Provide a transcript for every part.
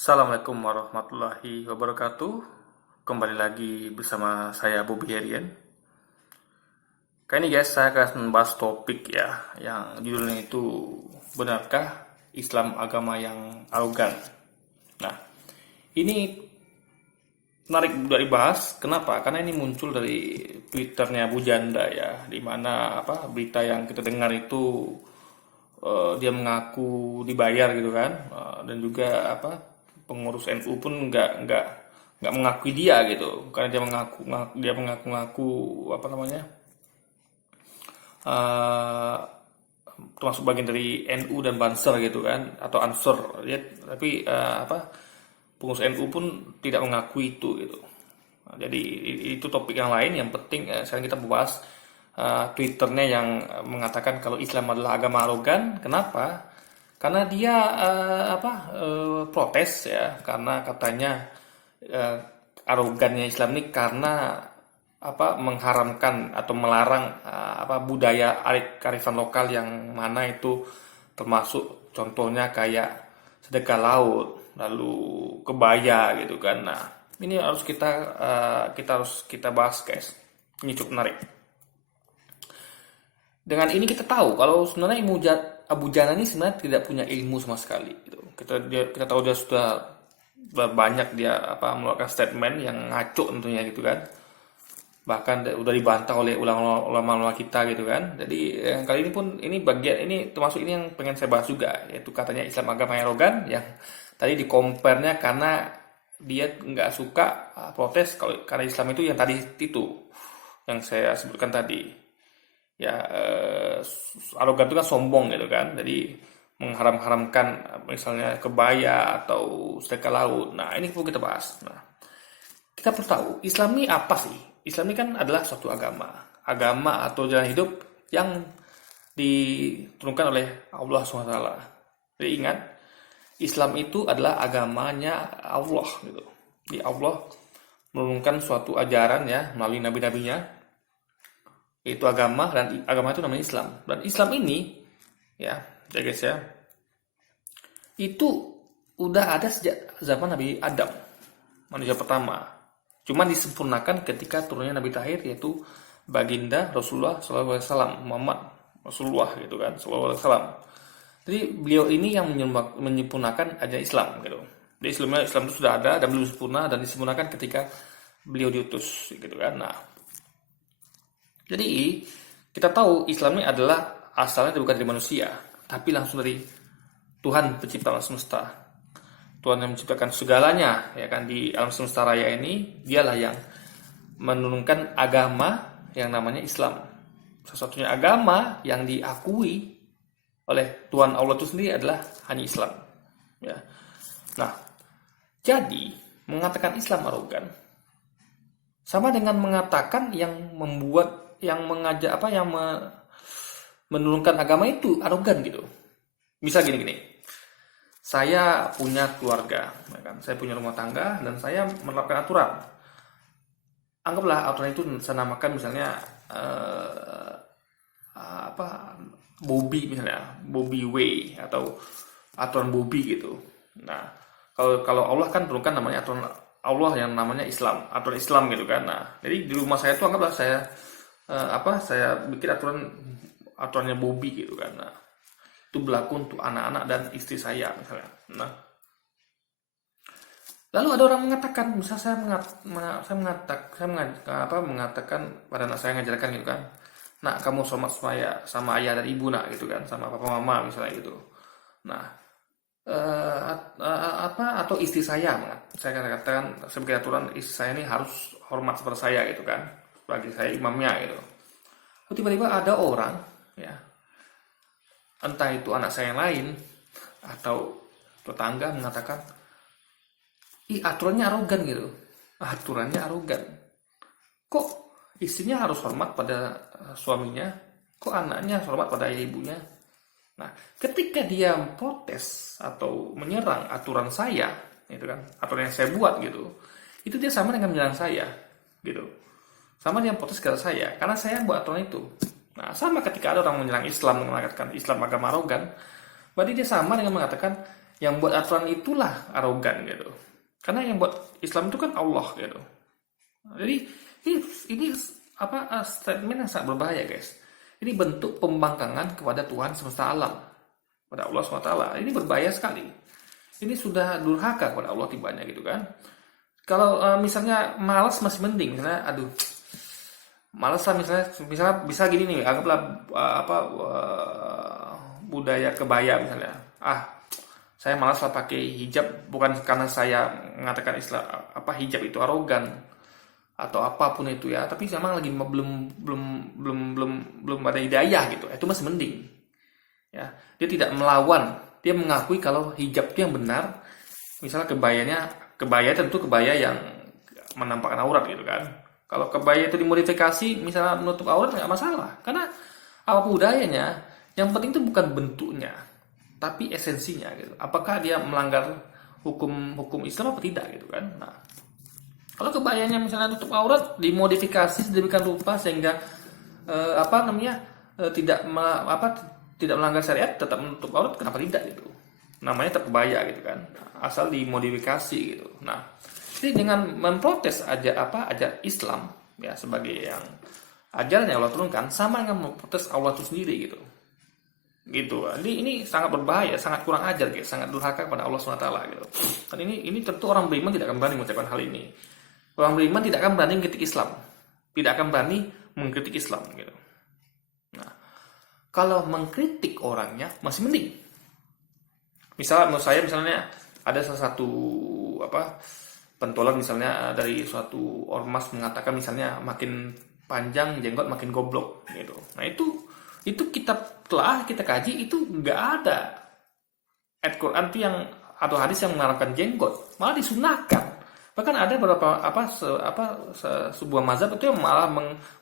Assalamualaikum warahmatullahi wabarakatuh. Kembali lagi bersama saya Bobby Herian. Kali ini guys, saya akan membahas topik ya, yang judulnya itu benarkah Islam agama yang arogan? Nah, ini menarik dari bahas. Kenapa? Karena ini muncul dari Twitternya Bu Janda ya, di mana berita yang kita dengar itu dia mengaku dibayar gitu kan. Dan juga pengurus NU pun nggak mengakui dia gitu, karena dia mengaku apa namanya, eh, termasuk bagian dari NU dan Banser gitu kan, atau Ansor ya. Tapi pengurus NU pun tidak mengakui itu gitu. Nah, jadi itu topik yang lain. Yang penting sekarang kita membahas Twitternya yang mengatakan kalau Islam adalah agama arogan. Kenapa? Karena dia protes ya, karena katanya eh, arogannya Islam ini karena mengharamkan atau melarang budaya kearifan lokal yang mana itu termasuk contohnya kayak sedekah laut, lalu kebaya gitu kan. Nah, ini harus kita bahas guys. Ini cukup menarik. Dengan ini kita tahu kalau sebenarnya Abu Jana ini sebenarnya tidak punya ilmu sama sekali gitu. Kita tahu dia sudah banyak mengeluarkan statement yang ngaco tentunya gitu kan. Bahkan udah dibantah oleh ulama-ulama kita gitu kan. Jadi yang kali ini pun ini bagian ini termasuk ini yang pengen saya bahas juga, yaitu katanya Islam agama yang arogan, yang tadi di compare-nya karena dia nggak suka protes kalau karena Islam itu yang tadi itu yang saya sebutkan tadi ya. Arogan itu kan sombong gitu kan, jadi mengharamkan misalnya kebaya atau sedekah laut. Nah, ini perlu kita bahas. Nah, kita perlu tahu Islam ini apa sih. Islam ini kan adalah suatu agama atau jalan hidup yang diturunkan oleh Allah SWT. Jadi ingat, Islam itu adalah agamanya Allah gitu. Jadi Allah menurunkan suatu ajaran ya melalui nabi-nabinya, itu agama, dan agama itu namanya Islam. Dan Islam ini ya guys ya, itu udah ada sejak zaman Nabi Adam, manusia pertama. Cuma disempurnakan ketika turunnya Nabi terakhir, yaitu baginda Rasulullah SAW, Muhammad Rasulullah gitu kan, SAW. Jadi beliau ini yang menyempurnakan ajaran Islam gitu. Jadi Islam itu sudah ada dan belum sempurna, dan disempurnakan ketika beliau diutus gitu kan. Nah, jadi kita tahu Islam ini adalah asalnya bukan dari manusia, tapi langsung dari Tuhan pencipta alam semesta. Tuhan yang menciptakan segalanya ya kan di alam semesta raya ini, dialah yang menurunkan agama yang namanya Islam. Satu-satunya agama yang diakui oleh Tuhan Allah itu sendiri adalah hanya Islam. Ya. Nah, jadi mengatakan Islam arogan sama dengan mengatakan yang menurunkan agama itu arogan gitu. Misal gini, saya punya keluarga, ya kan? Saya punya rumah tangga dan saya menerapkan aturan. Anggaplah aturan itu saya namakan misalnya Bobby, misalnya Bobby Way atau aturan Bobby gitu. Nah, kalau Allah kan turunkan namanya aturan Allah yang namanya Islam, aturan Islam gitu kan. Nah, jadi di rumah saya tuh anggaplah saya bikin aturannya Bobby gitu kan. Nah, itu berlaku untuk anak-anak dan istri saya misalnya. Nah, lalu ada orang mengatakan, misalnya mengatakan pada anak saya, ngajarkan gitu kan, nak kamu sama ayah dan ibu nak gitu kan, sama papa mama misalnya gitu. Nah, atau istri saya katakan, saya bikin aturan istri saya ini harus hormat kepada saya gitu kan, bagi saya imamnya gitu. Lalu tiba-tiba ada orang ya, entah itu anak saya yang lain atau tetangga, mengatakan, ih aturannya arogan gitu. Aturannya arogan. Kok istrinya harus hormat pada suaminya? Kok anaknya harus hormat pada ayah ibunya? Nah, ketika dia protes atau menyerang aturan saya, itu kan, aturan yang saya buat gitu, itu dia sama dengan menyerang saya, gitu. Sama dia protes ke saya, karena saya buat aturan itu. Nah, sama ketika ada orang menyerang Islam, mengatakan Islam agama arogan, berarti dia sama dengan mengatakan Yang buat aturan itulah arogan gitu. Karena yang buat Islam itu kan Allah gitu. Jadi ini statement yang sangat berbahaya guys. Ini bentuk pembangkangan kepada Tuhan semesta alam, pada Allah SWT. Ini berbahaya sekali. Ini sudah durhaka kepada Allah tibanya gitu kan. Kalau misalnya malas masih mending, misalnya malas lah misalnya bisa gini nih, anggaplah budaya kebaya misalnya. Saya malas lah pakai hijab bukan karena saya mengatakan Islam hijab itu arogan atau apapun itu ya, tapi memang lagi belum ada hidayah gitu. Itu masih mending. Ya, dia tidak melawan, dia mengakui kalau hijab itu yang benar. Misalnya kebaya tentu kebaya yang menampakkan aurat gitu kan. Kalau kebaya itu dimodifikasi misalnya menutup aurat nggak masalah, karena apapun budayanya, yang penting itu bukan bentuknya, tapi esensinya gitu. Apakah dia melanggar hukum Islam apa tidak gitu kan. Nah, kalau kebayanya misalnya tutup aurat dimodifikasi sedemikian rupa sehingga tidak melanggar syariat, tetap menutup aurat, kenapa tidak gitu. Namanya tetap kebaya gitu kan, asal dimodifikasi gitu. Nah, jadi dengan memprotes ajar Islam ya sebagai yang ajaran yang Allah turunkan, sama dengan memprotes Allah itu sendiri gitu. Jadi ini sangat berbahaya, sangat kurang ajar guys, sangat durhaka kepada Allah SWT gitu. Dan ini tentu orang beriman tidak akan berani mengucapkan hal ini. Orang beriman tidak akan berani mengkritik Islam, tidak akan berani mengkritik Islam gitu. Nah, kalau mengkritik orangnya masih mending. Menurut saya misalnya ada salah satu pentolan misalnya dari suatu ormas mengatakan misalnya makin panjang jenggot makin goblok gitu. Nah itu kita kaji, itu nggak ada ayat Quran itu yang atau hadis yang mengarahkan jenggot, malah disunahkan. Bahkan ada beberapa sebuah mazhab itu yang malah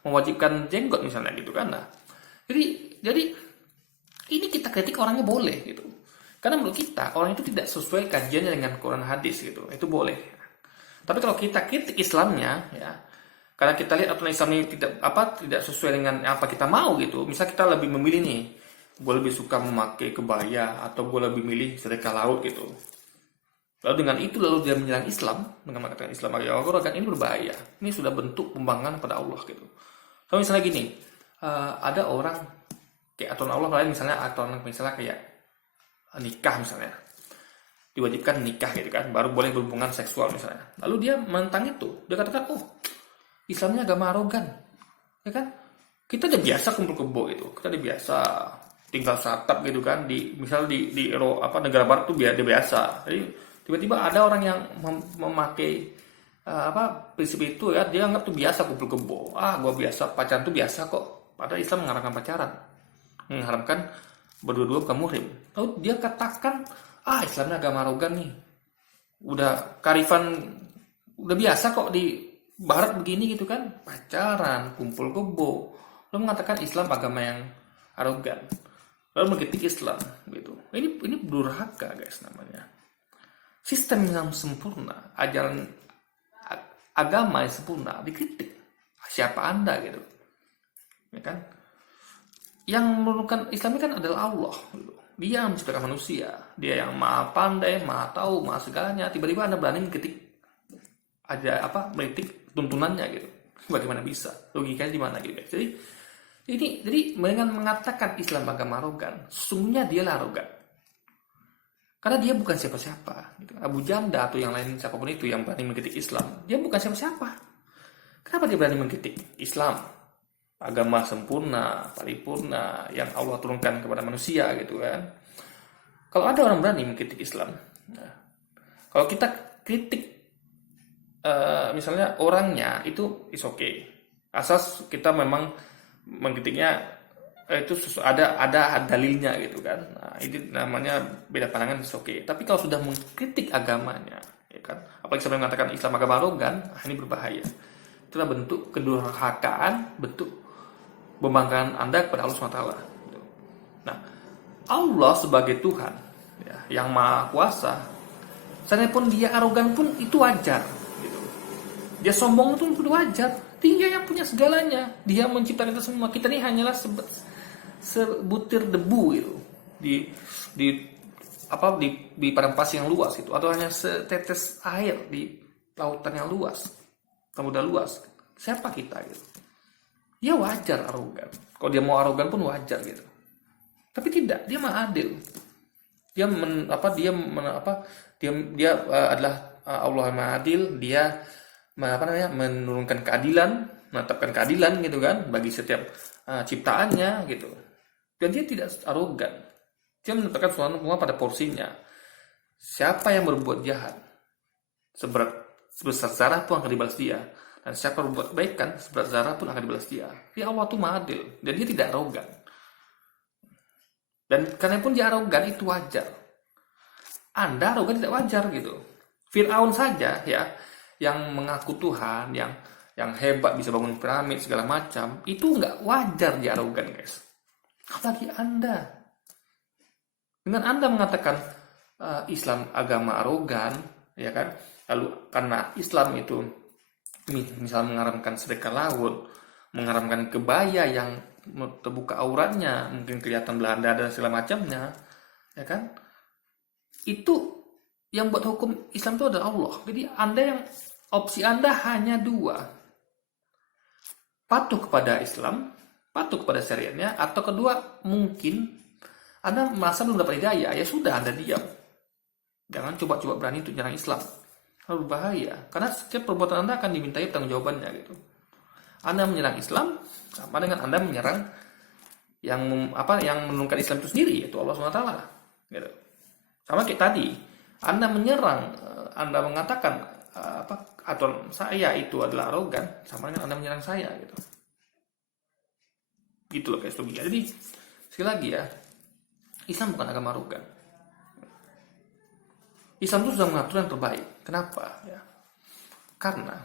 mewajibkan jenggot misalnya gitu kan. Nah, jadi ini kita kritik orangnya boleh gitu. Karena menurut kita orang itu tidak sesuai kajiannya dengan Quran hadis gitu. Itu boleh. Tapi kalau kita kritik Islamnya ya, karena kita lihat aturan Islam ini tidak sesuai dengan apa kita mau gitu. Misal kita lebih memilih nih, gue lebih suka memakai kebaya atau gue lebih milih sedekah laut gitu. Lalu dengan itu dia menyerang Islam dengan mengatakan Islam arogan, ini berbahaya. Ini sudah bentuk pembangkangan pada Allah gitu. Kalau misalnya gini, ada orang kayak aturan Allah lain misalnya kayak nikah misalnya, diwajibkan nikah gitu kan, baru boleh berhubungan seksual misalnya. Lalu dia menentang itu, dia katakan Islamnya agama arogan, ya kan? Kita udah biasa kumpul kebo itu, kita udah biasa tinggal satap gitu kan, di negara barat tuh biasa. Jadi tiba-tiba ada orang yang memakai prinsip itu ya, dia anggap tuh biasa kumpul kebo. Gua biasa pacaran tuh biasa kok. Padahal Islam mengharamkan pacaran, mengharamkan berdua-dua bukan muhrim. Lalu dia katakan Islamnya agama arogan nih, udah karifan, udah biasa kok di barat begini gitu kan, pacaran, kumpul kebo. Lalu mengatakan Islam agama yang arogan, lalu mengkritik Islam gitu. Ini durhaka guys namanya. Sistem yang sempurna, ajaran agama yang sempurna dikritik. Siapa Anda gitu, ya kan? Yang menurunkan Islam ini kan adalah Allah gitu. Dia yang menciptakan manusia, dia yang maha pandai, maha tahu, maha segalanya. Tiba-tiba Anda berani mengkritik mengkritik tuntunannya gitu. Bagaimana bisa? Logikanya di mana gitu. Jadi dengan mengatakan Islam agama arogan, sesungguhnya dialah arogan. Karena dia bukan siapa-siapa gitu. Abu Janda atau yang lain siapapun itu yang berani mengkritik Islam, dia bukan siapa-siapa. Kenapa dia berani mengkritik Islam? Agama sempurna, paripurna yang Allah turunkan kepada manusia gitu kan. Kalau ada orang berani mengkritik Islam, kalau kita kritik misalnya orangnya itu is okay, asas kita memang mengkritiknya itu ada dalilnya gitu kan. Nah, ini namanya beda pandangan is okay. Tapi kalau sudah mengkritik agamanya, ya kan, apalagi sampai mengatakan Islam agama arogan, ini berbahaya. Itulah bentuk kedurhakaan, bentuk pembangkangan Anda kepada Allah SWT. Nah, Allah sebagai Tuhan ya, yang Maha Kuasa, seandainya pun dia arogan pun itu wajar. Gitu. Dia sombong pun wajar. Dia yang punya segalanya. Dia menciptakan kita semua. Kita ini hanyalah sebutir debu gitu. di padang pasir yang luas itu, atau hanya setetes air di lautan yang luas, samudra luas. Siapa kita gitu? Dia wajar arogan. Kalau dia mau arogan pun wajar gitu. Tapi tidak, dia mah adil. Dia adalah Allah yang Maha Adil. Dia menurunkan keadilan, menetapkan keadilan gitu kan bagi setiap ciptaannya gitu. Dan dia tidak arogan. Dia menetapkan semua pada porsinya. Siapa yang berbuat jahat sebesar zarah pun akan dibalas dia. Dan siapa yang berbuat kebaikan seberat zarah pun akan dibalas dia. Ya Allah tuh Maha Adil. Dan dia tidak arogan. Dan karena pun dia arogan itu wajar. Anda arogan tidak wajar gitu. Fir'aun saja ya, yang mengaku Tuhan, yang hebat bisa bangun piramid segala macam, itu nggak wajar dia arogan, guys. Apalagi Anda. Dengan Anda mengatakan Islam agama arogan, ya kan? Lalu karena Islam itu misalnya mengharamkan sedekah laut, mengharamkan kebaya yang terbuka auratnya, mungkin kelihatan belah dada dan segala macamnya, ya kan? Itu yang buat hukum Islam itu adalah Allah. Jadi opsi Anda hanya dua: patuh kepada Islam, patuh kepada syariatnya, atau kedua mungkin Anda merasa belum dapat hidayah, ya sudah Anda diam. Jangan coba-coba berani untuk menyerang Islam. Lalu bahaya, karena setiap perbuatan Anda akan dimintai pertanggungjawabannya gitu. Anda menyerang Islam sama dengan Anda menyerang yang menurunkan Islam itu sendiri, yaitu Allah SWT. Gitu. Sama kayak tadi, Anda menyerang, Anda mengatakan atau saya itu adalah arogan, sama dengan Anda menyerang saya gitu. Gitu loh guys logikanya. Jadi sekali lagi ya, Islam bukan agama arogan. Islam itu sudah mengatur yang terbaik. Kenapa? Ya. Karena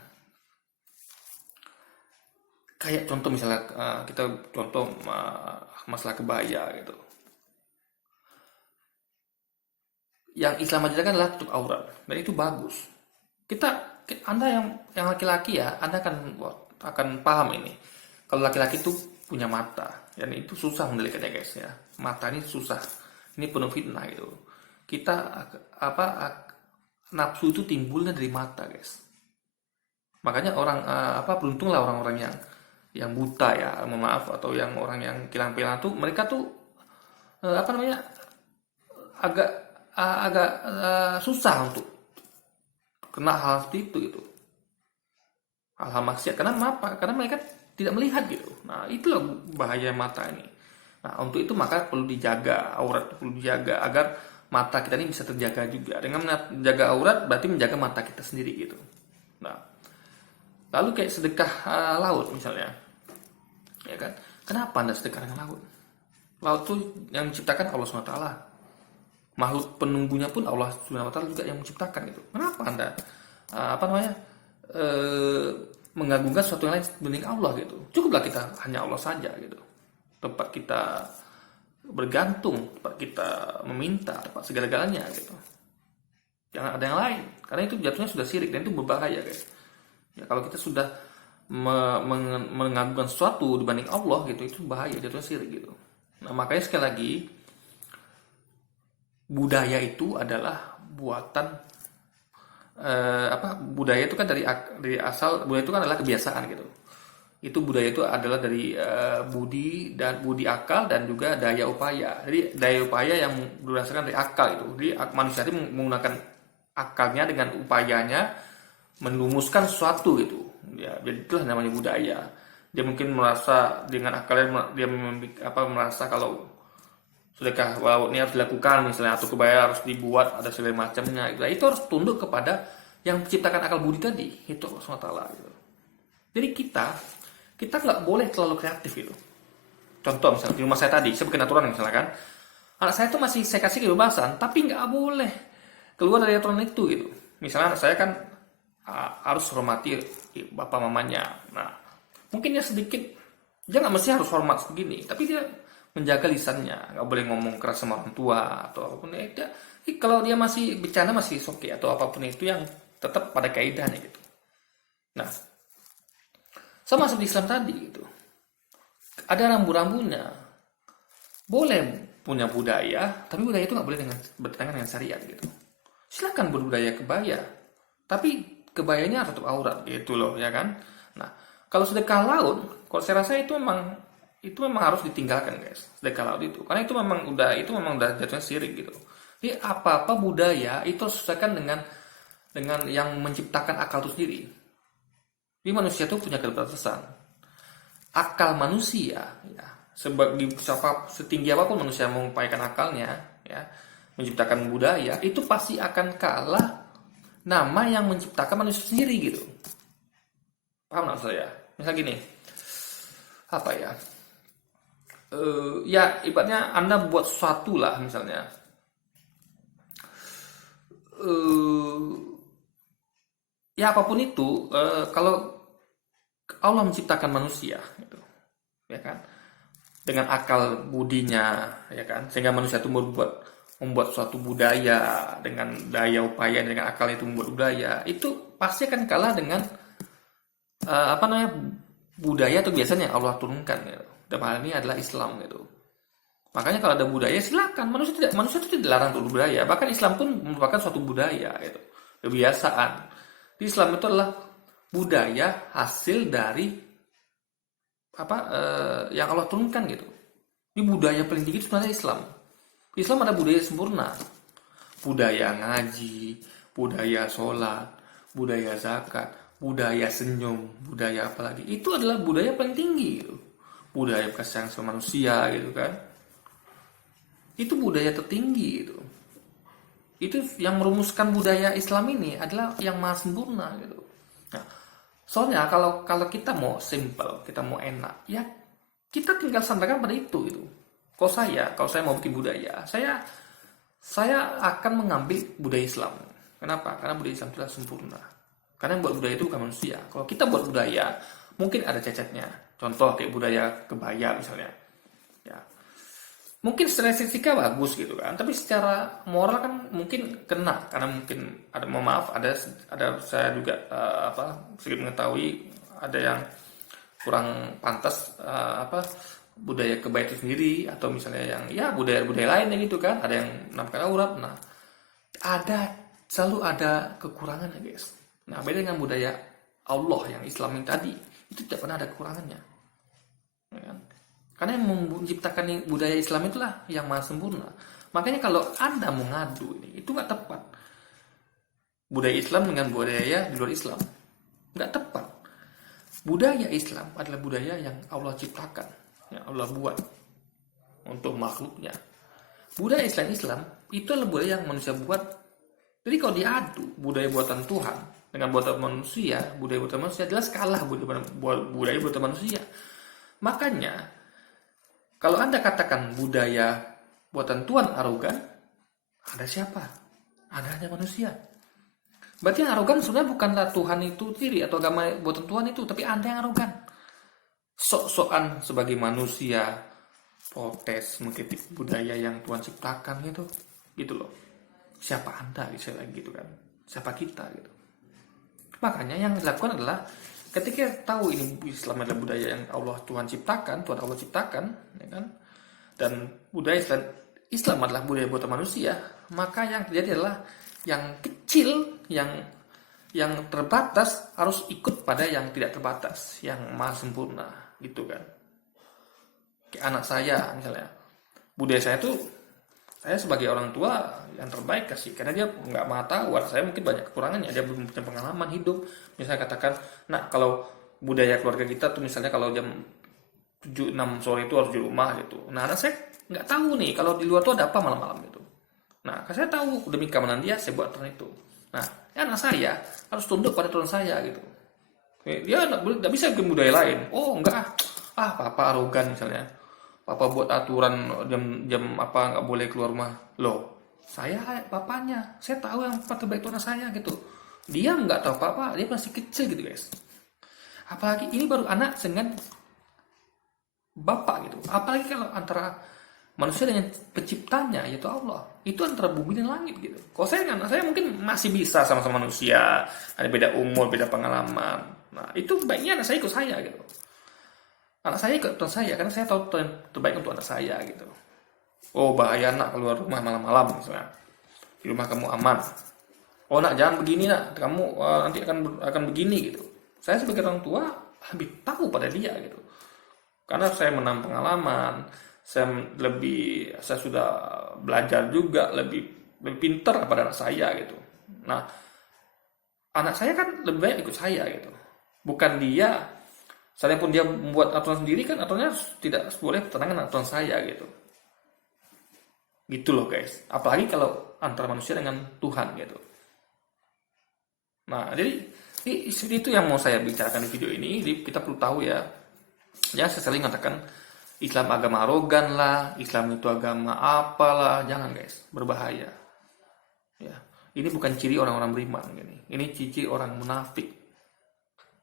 kayak contoh misalnya kita contoh masalah kebaya gitu. Yang Islam ajarkan adalah tutup aurat, dan itu bagus. Anda yang laki-laki ya, Anda akan paham ini. Kalau laki-laki itu punya mata, dan itu susah mendelikannya guys ya. Mata ini susah, ini penuh fitnah gitu. Kita nafsu itu timbulnya dari mata guys. Makanya beruntunglah orang-orang yang buta ya, maaf, atau yang orang yang kilang-kilang tuh, mereka tuh agak susah untuk kena hal seperti itu gitu. Hal-hal maksiat. Karena mereka tidak melihat gitu. Nah, itulah bahaya mata ini. Nah, untuk itu maka perlu dijaga, aurat perlu dijaga agar mata kita ini bisa terjaga juga. Dengan menjaga aurat berarti menjaga mata kita sendiri gitu. Nah, lalu kayak sedekah laut misalnya. Ya kan? Kenapa Anda sedekah dengan laut? Laut itu yang menciptakan Allah SWT. Makhluk penunggunya pun Allah SWT juga yang menciptakan gitu. Kenapa Anda mengagungkan sesuatu yang lain dibanding Allah gitu? Cukuplah kita hanya Allah saja gitu. Tempat kita bergantung, tempat kita meminta, tempat segala-galanya gitu. Jangan ada yang lain, karena itu jatuhnya sudah syirik dan itu berbahaya guys. Ya, kalau kita sudah mengagungkan sesuatu dibanding Allah gitu, itu bahaya, jatuhnya syirik gitu. Nah, makanya sekali lagi, budaya itu adalah buatan budaya itu kan dari asal, budaya itu kan adalah kebiasaan gitu. Itu budaya itu adalah dari budi akal dan juga daya upaya. Jadi daya upaya yang berdasarkan dari akal itu. Jadi manusia itu menggunakan akalnya dengan upayanya menumuskan sesuatu gitu. Ya, jadi itulah namanya budaya. Dia mungkin merasa dengan akalnya dia merasa kalau sedekah laut ini harus dilakukan misalnya, atau kebaya harus dibuat, ada segala macamnya. Itu harus tunduk kepada yang menciptakan akal budi tadi, itu Allah SWT gitu. Jadi kita nggak boleh terlalu kreatif gitu. Contoh misalnya di rumah saya tadi, saya bikin aturan misalnya kan, anak saya tuh masih saya kasih kebebasan, tapi nggak boleh keluar dari aturan itu gitu. Misalnya anak saya kan harus hormati bapak mamanya. Nah, mungkin ya sedikit, dia nggak mesti harus hormat begini, tapi dia menjaga lisannya, nggak boleh ngomong keras sama orang tua atau apapun. Kalau dia masih bercanda masih oke, atau apapun itu yang tetap pada kaidahnya gitu. Nah, sama seperti Islam tadi gitu. Ada rambu-rambunya. Boleh punya budaya, tapi budaya itu nggak boleh bertentangan dengan syariat gitu. Silakan berbudaya kebaya, tapi kebayanya harus tutup aurat gitu loh, ya kan? Nah, kalau sedekah laut, kalau saya rasa itu memang harus ditinggalkan, guys. Sedekah laut itu, karena itu memang udah jatuhnya syirik gitu. Jadi apa-apa budaya itu harus disesuaikan dengan yang menciptakan akal itu sendiri. Jadi manusia itu punya keterbatasan. Akal manusia, ya, setinggi apapun manusia mengupayakan akalnya, ya, menciptakan budaya, itu pasti akan kalah nama yang menciptakan manusia sendiri gitu. Paham nggak saya? Misal gini, apa ya? Ya ibaratnya Anda buat sesuatu lah misalnya. Ya apapun itu, kalau Allah menciptakan manusia, gitu, ya kan, dengan akal budinya, ya kan, sehingga manusia itu membuat suatu budaya dengan daya upaya dengan akal itu membuat budaya, itu pasti akan kalah dengan budaya atau biasanya yang Allah turunkan gitu. Dalam hal ini adalah Islam gitu. Makanya kalau ada budaya silakan, manusia itu tidak dilarang untuk budaya, bahkan Islam pun merupakan suatu budaya gitu, kebiasaan. Di Islam itu adalah budaya hasil dari yang Allah turunkan gitu. Ini budaya paling tinggi itu sebenarnya Islam. Islam ada budaya sempurna, budaya ngaji, budaya sholat, budaya zakat, budaya senyum, budaya apalagi, itu adalah budaya paling tinggi gitu. Budaya kasih sayang sama manusia gitu kan, itu budaya tertinggi gitu. Itu yang merumuskan budaya Islam ini adalah yang maha sempurna gitu. Nah, soalnya kalau kita mau simple, kita mau enak, ya kita tinggal sampaikan pada itu gitu. Kalau saya mau bikin budaya, saya akan mengambil budaya Islam. Kenapa? Karena budaya Islam itu adalah sempurna. Karena yang buat budaya itu bukan manusia. Kalau kita buat budaya, mungkin ada cacatnya. Contoh kayak budaya kebaya misalnya. Ya. Mungkin secara estetika bagus gitu kan, tapi secara moral kan mungkin kena, karena mungkin ada, mohon maaf, ada saya juga sedikit mengetahui ada yang kurang pantas budaya kebaya itu sendiri, atau misalnya yang ya budaya lainnya gitu kan, ada yang menampakkan aurat. Nah, selalu ada kekurangannya, guys. Nah, beda dengan budaya Allah yang Islam yang tadi, itu tidak pernah ada kekurangannya, ya kan? Karena yang menciptakan budaya Islam itulah yang maha sempurna. Makanya kalau Anda mau ngadu ini, itu nggak tepat. Budaya Islam dengan budaya di luar Islam nggak tepat. Budaya Islam adalah budaya yang Allah ciptakan, yang Allah buat untuk makhluknya. Budaya Islam itu adalah budaya yang manusia buat. Jadi kalau diadu budaya buatan Tuhan dengan buatan manusia, budaya buatan manusia jelas kalah budaya buatan manusia. Makanya kalau Anda katakan budaya buatan Tuhan arogan, Anda siapa? Anda hanya manusia. Berarti yang arogan sebenarnya bukanlah Tuhan itu sendiri atau agama buatan Tuhan itu, tapi Anda yang arogan. Sok-sokan sebagai manusia protes mengkritik budaya yang Tuhan ciptakan gitu loh. Siapa Anda gitu kan? Siapa kita gitu. Makanya yang dilakukan adalah ketika tahu ini Islam adalah budaya yang Tuhan Allah ciptakan, ya kan? Dan budaya Islam adalah budaya buatan manusia, maka yang terjadi adalah yang kecil, yang terbatas harus ikut pada yang tidak terbatas, yang maha sempurna, gitu kan. Kayak anak saya misalnya, budaya saya sebagai orang tua yang terbaik kasih, karena dia nggak maha tahu, saya mungkin banyak kekurangannya, dia belum punya pengalaman hidup. Misalnya katakan, nah kalau budaya keluarga kita tuh misalnya kalau jam 7-6 sore itu harus di rumah gitu. Nah anak saya nggak tahu nih kalau di luar tuh ada apa malam-malam gitu. Nah saya tahu demi keamanan dia saya buat aturan itu. Nah anak saya harus tunduk pada aturan saya gitu. Dia nggak bisa bikin budaya lain. Oh enggak, papa arogan misalnya. Papa buat aturan jam apa nggak boleh keluar rumah. Loh, saya papanya, saya tahu yang terbaik itu anak saya gitu. Dia nggak tahu apa-apa, dia masih kecil gitu guys. Apalagi ini baru anak dengan bapak gitu. Apalagi kalau antara manusia dengan penciptanya yaitu Allah, itu antara bumi dan langit gitu. Kalau anak saya mungkin masih bisa sama-sama manusia, ada beda umur, beda pengalaman. Nah itu baiknya anak saya ikut saya gitu. Anak saya ikut Tuhan saya karena saya tahu Tuhan terbaik untuk anak saya gitu. Oh bahaya nak keluar rumah malam-malam misalnya. Di rumah kamu aman. Oh nak jangan begini nak, kamu nanti akan begini gitu. Saya sebagai orang tua lebih tahu pada dia gitu. Karena saya menang pengalaman, saya sudah belajar juga lebih pintar daripada anak saya gitu. Nah, anak saya kan lebih banyak ikut saya gitu. Bukan dia, seandainya pun dia membuat aturan sendiri kan aturannya tidak boleh bertentangan dengan aturan saya gitu. Gitu loh guys. Apalagi kalau antara manusia dengan Tuhan gitu. Nah, jadi itu yang mau saya bicarakan di video ini. Jadi kita perlu tahu ya. Ya, saya sering mengatakan Islam agama arogan lah, Islam itu agama apalah, jangan guys, berbahaya. Ya, ini bukan ciri orang-orang beriman gini. Ini ciri orang munafik.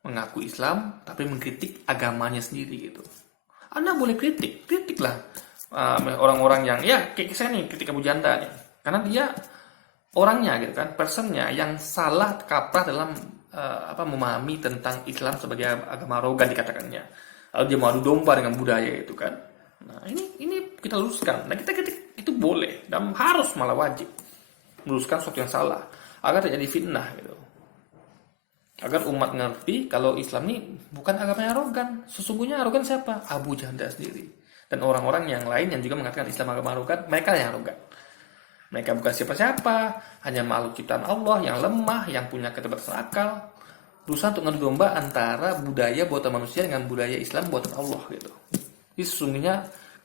Mengaku Islam tapi mengkritik agamanya sendiri gitu. Anda boleh kritiklah orang-orang yang ya kayak saya nih kritik Abu Janda nih. Karena dia orangnya gitu kan, personnya yang salah kaprah dalam memahami tentang Islam sebagai agama arogan dikatakannya. Lalu dia mengadu domba dengan budaya itu kan. Nah, ini kita luruskan. Nah, kita kritik itu boleh dan harus malah wajib meluruskan sesuatu yang salah agar terjadi fitnah gitu. Agar umat ngerti kalau Islam ini bukan agama yang arogan. Sesungguhnya arogan siapa? Abu Janda sendiri. Dan orang-orang yang lain yang juga mengatakan Islam agama arogan, mereka yang arogan. Mereka bukan siapa-siapa, hanya makhluk ciptaan Allah yang lemah, yang punya keterbatasan akal, berusaha untuk ngadu domba antara budaya buatan manusia dengan budaya Islam buatan Allah gitu. Jadi sesungguhnya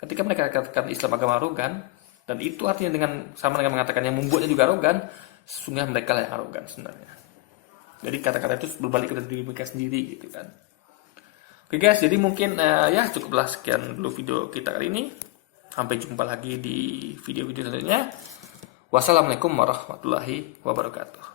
ketika mereka katakan Islam agama arogan, dan itu artinya sama dengan mengatakan yang membuatnya juga arogan, sesungguhnya mereka yang arogan sebenarnya. Jadi kata-kata itu berbalik ke diri mereka sendiri gitu kan. Oke guys, jadi mungkin ya cukuplah sekian dulu video kita kali ini. Sampai jumpa lagi di video-video selanjutnya. Wassalamualaikum warahmatullahi wabarakatuh.